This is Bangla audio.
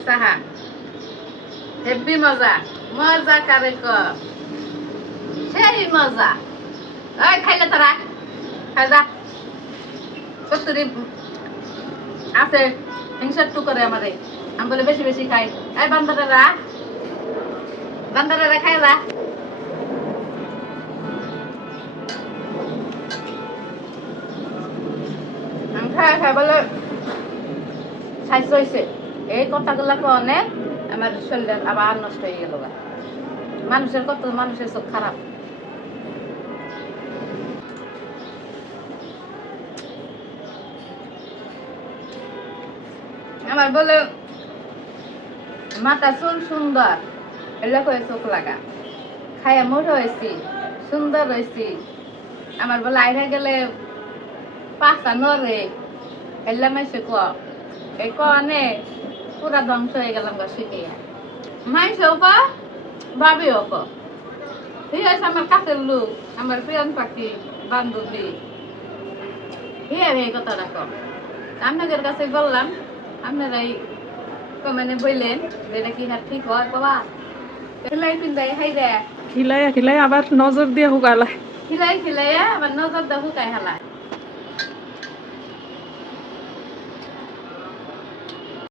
সাহা হেব্বি মজা মজা কারে ক সেই মজা ওই খাইলে তোরা খাই যা কতরি আছে হিংসা টু করে আমারে আমি বলে বেশি বেশি খাই এই বান্দারেরা খাই যা আমি খাই খাই বলে স্বাস্থ্য হয়েছে এই কথাগুলা অনেক আমার শরীর আবার নষ্ট হয়ে গেল মানুষের কত মানুষের চোখ খারাপ আমার বলে মাথা চুল সুন্দর এলা করে চোখ লাগা খাইয়া মোটা হয়েছি সুন্দর হয়েছি আমার বলে আইরা গেলে পাঁচটা নরে এলা মাইসে ক এই কনে পুরা ধ্বংস হয়ে গেলাম গা শিখিয়া মাইসেও ক ভাবিও ক ঠিক আছে আমার কাছের লোক আমার প্রিয়ন পাখি বান্ধবী এই কথাটা ক আপনাদের কাছে বললাম আপনারাই কমেন্টে বললেন যে এটা কি হাত ঠিক হয় বাবা খিলাই পিন্দাই হাই রে খিলাই আবার নজর দিয়ে হুকালাই খিলাই আবার নজর দিয়ে হুকাই হালায়